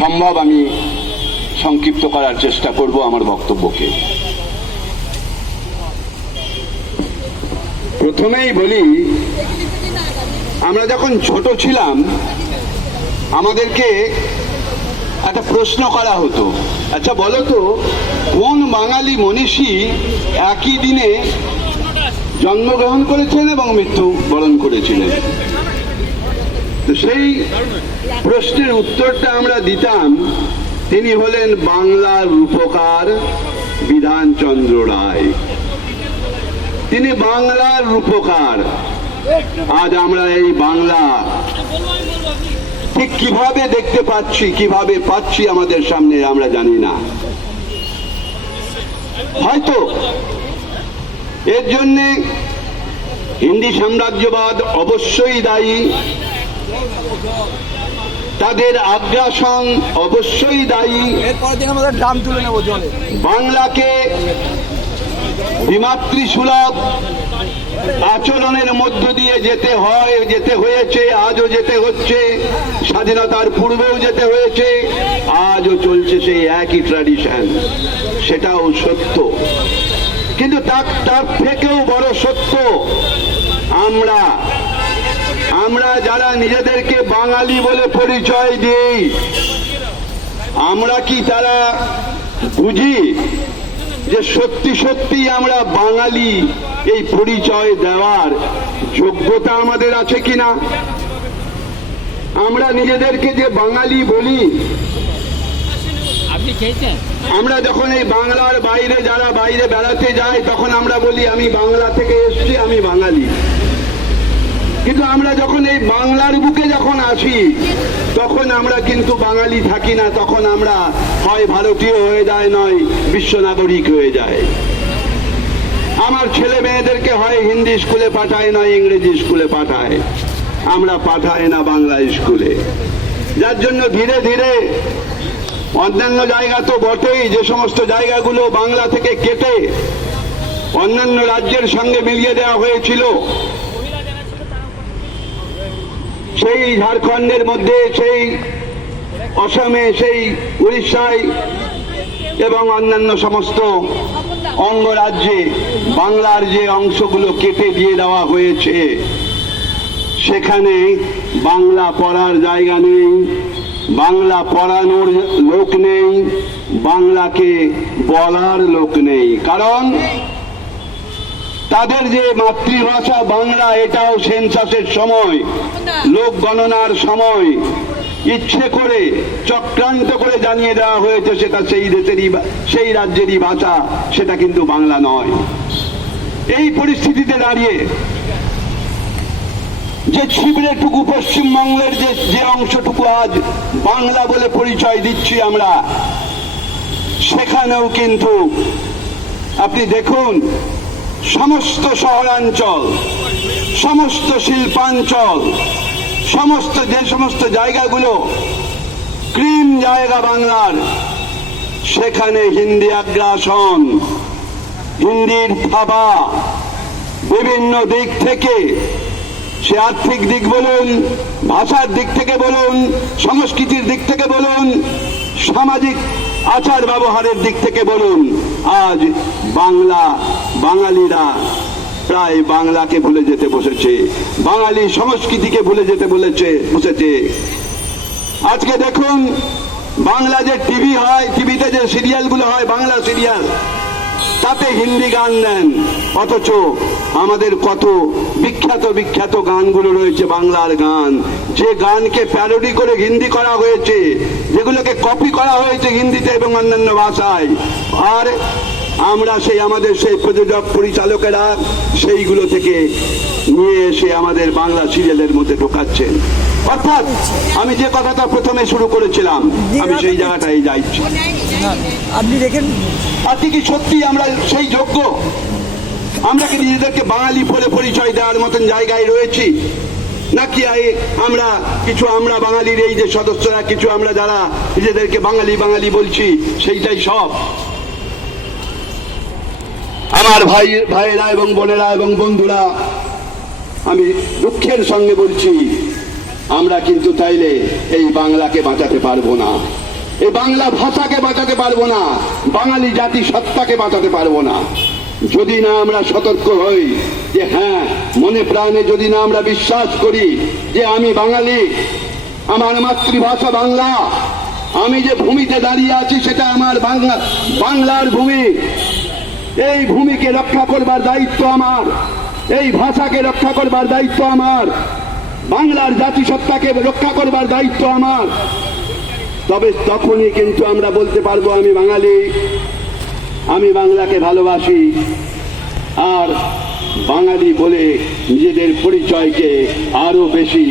সম্ভব আমি সংক্ষিপ্ত করার চেষ্টা করব আমার বক্তব্যকে। প্রথমেই বলি, আমরা যখন ছোট ছিলাম আমাদেরকে একটা প্রশ্ন করা হতো, আচ্ছা বলো তো কোন বাঙালি মনীষী একই দিনে জন্মগ্রহণ করেছেন এবং মৃত্যুবরণ করেছিলেন? তো সেই প্রশ্নের উত্তরটা আমরা দিতাম, তিনি হলেন বাংলার রূপকার বিধানচন্দ্র রায়। তিনি বাংলার রূপকার। আজ আমরা এই বাংলা ঠিক কিভাবে দেখতে পাচ্ছি, কিভাবে পাচ্ছি আমাদের সামনে আমরা জানি না। হয়তো এর জন্যে হিন্দি সাম্রাজ্যবাদ অবশ্যই দায়ী, তাদের আগ্রাসন অবশ্যই দায়ী। বাংলাকে বিমাতৃসুলভ আচরণের মধ্য দিয়ে যেতে হয়েছে, আজও যেতে হচ্ছে, স্বাধীনতার পূর্বেও যেতে হয়েছে, আজও চলছে সেই একই ট্র্যাডিশন। সেটাও সত্য, কিন্তু তার থেকেও বড় সত্য আমরা যারা নিজেদেরকে বাঙালি বলে পরিচয় দিই, আমরা কি তারা বুঝি যে সত্যি সত্যি আমরা বাঙালি এই পরিচয় দেওয়ার যোগ্যতা আমাদের আছে কিনা? আমরা নিজেদেরকে যে বাঙালি বলি, আমরা যখন এই বাংলার বাইরে যারা বাইরে বেড়াতে যায় তখন আমরা বলি আমি বাংলা থেকে এসেছি, আমি বাঙালি। কিন্তু আমরা যখন এই বাংলার বুকে যখন আসি তখন আমরা কিন্তু বাঙালি থাকি না, তখন আমরা হয় ভারতীয় হয়ে যায়, নয় বিশ্ব নাগরিক হয়ে যায়। আমার ছেলে মেয়েদেরকে হয় হিন্দি স্কুলে পাঠায়, নয় ইংরেজি স্কুলে পাঠায়, আমরা পাঠাই না বাংলা স্কুলে। যার জন্য ধীরে ধীরে অন্যান্য জায়গা তো বটেই, যে সমস্ত জায়গাগুলো বাংলা থেকে কেটে অন্যান্য রাজ্যের সঙ্গে মিলিয়ে দেওয়া হয়েছিল, সেই ঝাড়খণ্ডের মধ্যে, সেই অসমে, সেই উড়িষ্যায় এবং অন্যান্য সমস্ত অঙ্গরাজ্যে বাংলার যে অংশগুলো কেটে দিয়ে দেওয়া হয়েছে, সেখানে বাংলা পড়ার জায়গা নেই, বাংলা পড়ানোর লোক নেই, বাংলাকে বলার লোক নেই। কারণ তাদের যে মাতৃভাষা বাংলা, এটাও সেন্সাসের সময়, লোক গণনার সময় ইচ্ছে করে চক্রান্ত করে জানিয়ে দেওয়া হয়েছে সেটা সেই দেশেরই, সেই রাজ্যেরই ভাষা, সেটা কিন্তু বাংলা নয়। এই পরিস্থিতিতে দাঁড়িয়ে যে ছিবড়েটুকু পশ্চিমবঙ্গের যে অংশটুকু আজ বাংলা বলে পরিচয় দিচ্ছি আমরা, সেখানেও কিন্তু আপনি দেখুন সমস্ত শহরাঞ্চল, সমস্ত শিল্পাঞ্চল, যে সমস্ত জায়গাগুলো ক্রিম জায়গা বাংলার, সেখানে হিন্দি আগ্রাসন, হিন্দির থাবা বিভিন্ন দিক থেকে, সে আর্থিক দিক বলুন, ভাষার দিক থেকে বলুন, সংস্কৃতির দিক থেকে বলুন, সামাজিক আচার ব্যবহারের দিক থেকে বলুন, আজ বাঙালিরা প্রায় বাংলাকে ভুলে যেতে বসেছে, বাঙালি সংস্কৃতিকে ভুলে যেতে বসেছে। আজকে দেখুন বাংলা যে টিভি হয়, টিভিতে যে সিরিয়ালগুলো হয়, বাংলা সিরিয়াল, তাতে হিন্দি গান দেন, অথচ আমাদের কত বিখ্যাত বিখ্যাত গানগুলো রয়েছে বাংলার গান, যে গানকে প্যারোডি করে হিন্দি করা হয়েছে, যেগুলোকে কপি করা হয়েছে হিন্দিতে এবং অন্যান্য ভাষায়, আর আমরা আমাদের সেই প্রযোজক পরিচালকেরা সেইগুলো থেকে নিয়ে এসে আমাদের বাংলা সিরিয়ালের মধ্যে ঢোকাচ্ছেন। অর্থাৎ আমি যে কথাটা প্রথমে শুরু করেছিলাম, আমি সেই জায়গাটাই যাচ্ছি। আপনি দেখেন, আপনি কি সত্যি আমরা সেই যোগ্য? আমরা কি নিজেদেরকে বাঙালি বলে পরিচয় দেওয়ার মতন জায়গায় রয়েছি, নাকি আমরা বাঙালির এই যে সদস্যরা, কিছু আমরা যারা নিজেদেরকে বাঙালি বাঙালি বলছি, সেইটাই সব? আমার ভাইয়েরা এবং বোনেরা এবং বন্ধুরা, আমি দুঃখের সঙ্গে বলছি, আমরা কিন্তু তাইলে এই বাংলাকে বাঁচাতে পারবো না, এই বাংলা ভাষাকে বাঁচাতে পারবো না, বাঙালি জাতি সত্তাকে বাঁচাতে পারবো না। যদি না আমরা সতর্ক হই যে হ্যাঁ, মনে প্রাণে যদি না আমরা বিশ্বাস করি যে আমি বাঙালি, আমার মাতৃভাষা বাংলা, আমি যে ভূমিতে দাঁড়িয়ে আছি সেটা আমার বাংলার ভূমি, এই ভূমিকে রক্ষা করবার দায়িত্ব আমার, এই ভাষাকে রক্ষা করবার দায়িত্ব আমার, বাংলার জাতিসত্তাকে রক্ষা করবার দায়িত্ব আমার, তবে তখনই কিন্তু আমরা বলতে পারবো আমি বাঙালি, আমি বাংলাকে ভালোবাসি, আর বাঙালি বলে নিজেদের পরিচয়কে আরো বেশি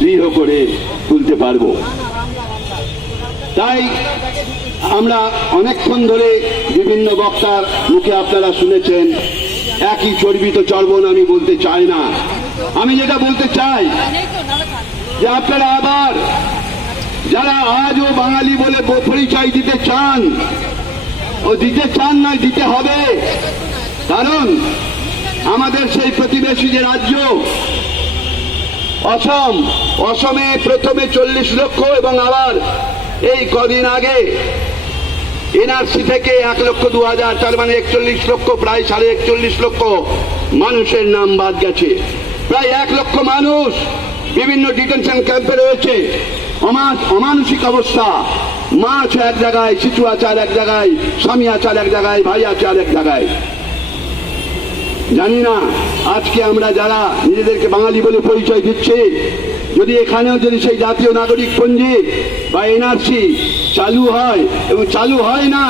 দৃঢ় করে তুলতে পারবো। তাই আমরা অনেকক্ষণ ধরে বিভিন্ন বক্তার মুখে আপনারা শুনেছেন, একই চর্বিত চর্বণ আমি বলতে চাই না। আমি যেটা বলতে চাই যে আপনারা আবার যারা আজও বাঙালি বলে পরিচয় দিতে চান, ও দিতে চান নয়, দিতে হবে, কারণ আমাদের সেই প্রতিবেশী যে রাজ্য অসম, অসমে প্রথমে 40 লক্ষ এবং আবার এই কদিন আগে এনআরসি থেকে 1,02,000, তার মানে 41 লক্ষ, প্রায় 41.5 লক্ষ মানুষের নাম বাদ গেছে। প্রায় 1 লক্ষ মানুষ বিভিন্ন ডিটেনশন ক্যাম্পে রয়েছে। অমানসিক অবস্থা, মা আছে এক জায়গায়, শিশু আছে আর এক জায়গায়, স্বামী আছে আর এক জায়গায়, ভাই আছে আর এক জায়গায়। জানি না আজকে আমরা যারা নিজেদেরকে বাঙালি বলে পরিচয় দিচ্ছি, যদি এখানেও যদি সেই জাতীয় নাগরিক পঞ্জি বা এনআরসি চালু হয়, এবং চালু হয় না,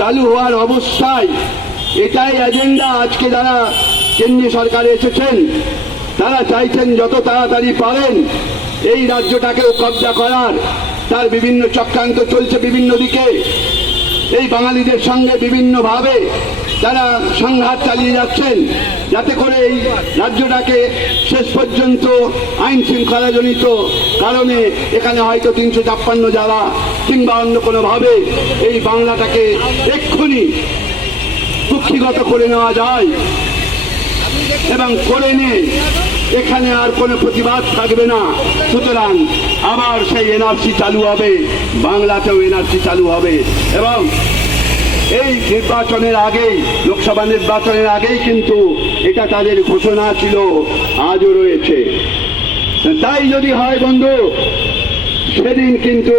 চালু হওয়ার অবস্থায় এটাই এজেন্ডা। আজকে যারা কেন্দ্রীয় সরকারে এসেছেন তারা চাইছেন যত তাড়াতাড়ি পারেন এই রাজ্যটাকেও কব্জা করার, তার বিভিন্ন চক্রান্ত চলছে বিভিন্ন দিকে। এই বাঙালিদের সঙ্গে বিভিন্নভাবে তারা সংঘাত চালিয়ে যাচ্ছেন, যাতে করে এই রাজ্যটাকে শেষ পর্যন্ত আইন শৃঙ্খলাজনিত কারণে এখানে হয়তো 356 যারা কিংবা অন্য কোনোভাবে এই বাংলাটাকে এক্ষুনি কুক্ষিগত করে নেওয়া যায়, এবং করে নিয়ে এখানে আর কোনো প্রতিবাদ থাকবে না। সুতরাং আবার সেই এনআরসি চালু হবে, বাংলাতেও এনআরসি চালু হবে, এবং এই নির্বাচনের আগেই, লোকসভা নির্বাচনের আগেই কিন্তু এটা তাদের ঘোষণা ছিল, আজও রয়েছে। তাই যদি হয় বন্ধু, সেদিন কিন্তু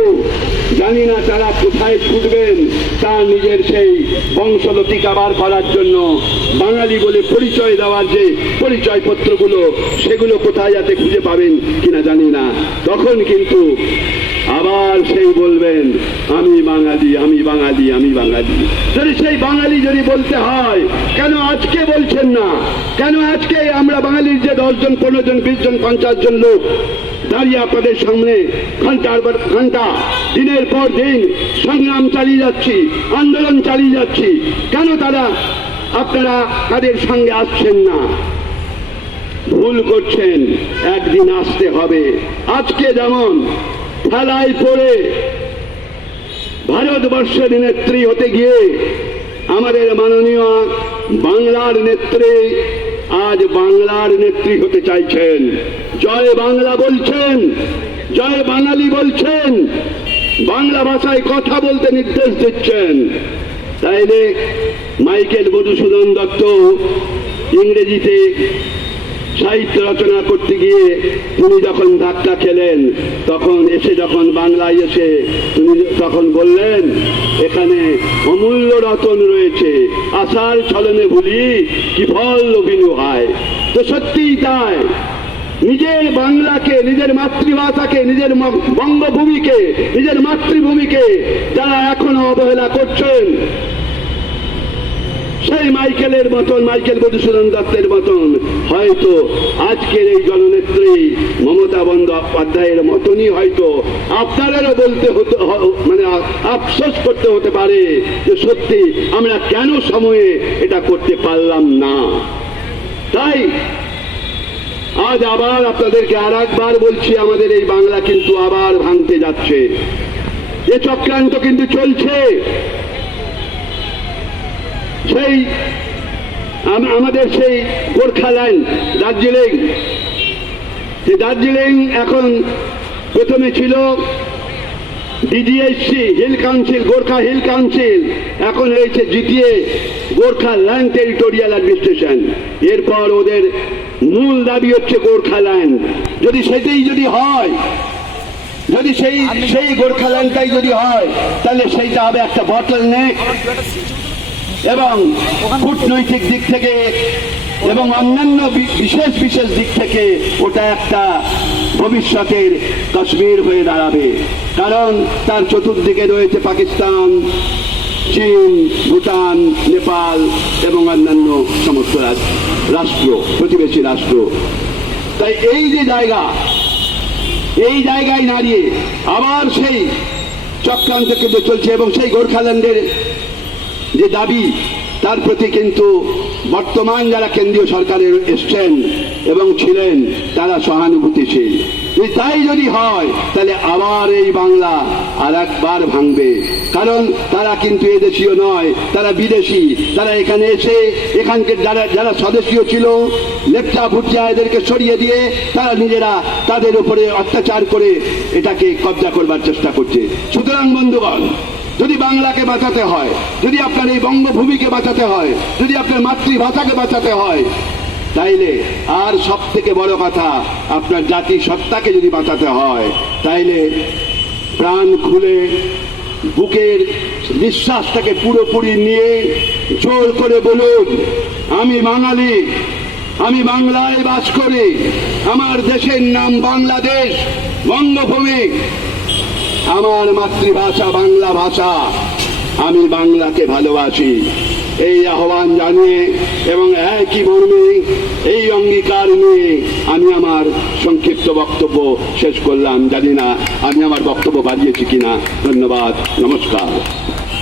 জানি না তারা কোথায় ছুটবেন, তার নিজের সেই বংশলতি কাবার করার জন্য বাঙালি বলে পরিচয় দেওয়ার যে পরিচয়পত্রগুলো, সেগুলো কোথায় যাতে খুঁজে পাবেন কিনা জানি না। তখন কিন্তু আবার সেই বলবেন আমি বাঙালি, আমি বাঙালি, আমি বাঙালি। যদি সেই বাঙালি যদি বলতে হয়, কেন আজকে বলছেন না? কেন আজকে আমরা বাঙালির যে 10 জন, 15 জন, 20 জন, 50 জন লোক দাঁড়িয়ে আপনাদের সামনে ঘন্টার পর ঘন্টা, দিনের পর দিন সংগ্রাম চালিয়ে যাচ্ছি, আন্দোলন চালিয়ে যাচ্ছি, কেন আপনারা তাদের সঙ্গে আসছেন না? ভুল করছেন, একদিন আসতে হবে। আজকে যেমন খেলায় পড়ে ভারতবর্ষের নেত্রী হতে গিয়ে আমাদের মাননীয় বাংলার নেত্রী আজ বাংলার নেত্রী হতে চাইছেন, জয় বাংলা বলছেন, জয় বাঙালি বলছেন, বাংলা ভাষায় কথা বলতে নির্দেশ দিচ্ছেন। তাইলে মাইকেল মধুসূদন দত্ত ইংরেজিতে সাহিত্য রচনা করতে গিয়ে তিনি যখন ধাক্কা খেলেন, তখন যখন বাংলায় এসে তিনি তখন বললেন এখানে অমূল্য রতন রয়েছে, আশার ছলনে ভুলি কি ফল লোভিনু হয়। তো সত্যিই তাই, নিজের বাংলাকে, নিজের মাতৃভাষাকে, নিজের বঙ্গভূমিকে, নিজের মাতৃভূমিকে যারা এখনো অবহেলা করছেন, সেই মাইকেলের মতন, মাইকেল মধুসূদন দত্তের মতন হয়তো আজকের এই জননেত্রী মমতা বন্দ্যোপাধ্যায়ের মতনই হয়তো আপনাদেরও বলতে হতে, মানে আফসোস করতে হতে পারে যে সত্যি আমরা কেন সময়ে এটা করতে পারলাম না। তাই আজ আবার আপনাদেরকে আর একবার বলছি, আমাদের এই বাংলা কিন্তু আবার ভাঙতে যাচ্ছে, এ চক্রান্ত কিন্তু চলছে। সেই আমাদের সেই গোর্খাল্যান্ড, দার্জিলিং, যে দার্জিলিং এখন প্রথমে ছিল DGSC hill council, Gorkha hill council, এখন হয়েছে GTA, Gorkhaland territorial administration. এরপর ওদের মূল দাবি হচ্ছে গোর্খা ল্যান্ড। যদি সেটাই যদি হয়, যদি সেই গোর্খাল্যান্ডটাই যদি হয়, তাহলে সেইটা হবে একটা বটল নেক এবং কূটনৈতিক দিক থেকে এবং অন্যান্য বিশেষ দিক থেকে ওটা একটা ভবিষ্যতের কাশ্মীর হয়ে দাঁড়াবে। কারণ তার চতুর্দিকে রয়েছে পাকিস্তান, চীন, ভুটান, নেপাল এবং অন্যান্য সমস্ত রাষ্ট্র, প্রতিবেশী রাষ্ট্র। তাই এই যে জায়গা, এই জায়গায় দাঁড়িয়ে আবার সেই চক্রান্ত কিন্তু চলছে এবং সেই গোর্খাল্যান্ডের যে দাবি, তার প্রতি কিন্তু বর্তমান যারা কেন্দ্রীয় সরকারে এসছেন এবং ছিলেন তারা সহানুভূতিশীল। তাই যদি হয় তাহলে আবার এই বাংলা আর একবার ভাঙবে। কারণ তারা কিন্তু এদেশীয় নয়, তারা বিদেশি। তারা এখানে এসে এখানকার যারা স্বদেশীয় ছিল, লেপচা ভুটিয়া এদেরকে সরিয়ে দিয়ে তারা নিজেরা তাদের উপরে অত্যাচার করে এটাকে কব্জা করবার চেষ্টা করছে। সুতরাং বন্ধুগণ, যদি বাংলাকে বাঁচাতে হয়, যদি আপনার এই বঙ্গভূমিকে বাঁচাতে হয়, যদি আপনার মাতৃভাষাকে বাঁচাতে হয়, তাইলে আর সব থেকে বড় কথা আপনার জাতি সত্তাকে যদি বাঁচাতে হয়, তাইলে প্রাণ খুলে বুকের বিশ্বাসটাকে পুরোপুরি নিয়ে জোর করে বলুন, আমি বাঙালি, আমি বাংলায় বাস করি, আমার দেশের নাম বাংলাদেশ, বঙ্গভূমি, আমার মাতৃভাষা বাংলা ভাষা, আমি বাংলাকে ভালোবাসি। এই আহ্বান জানিয়ে এবং একই মর্মে এই অঙ্গীকার নিয়ে আমি আমার সংক্ষিপ্ত বক্তব্য শেষ করলাম। জানি না আমি আমার বক্তব্য বাড়িয়েছি কিনা। ধন্যবাদ, নমস্কার।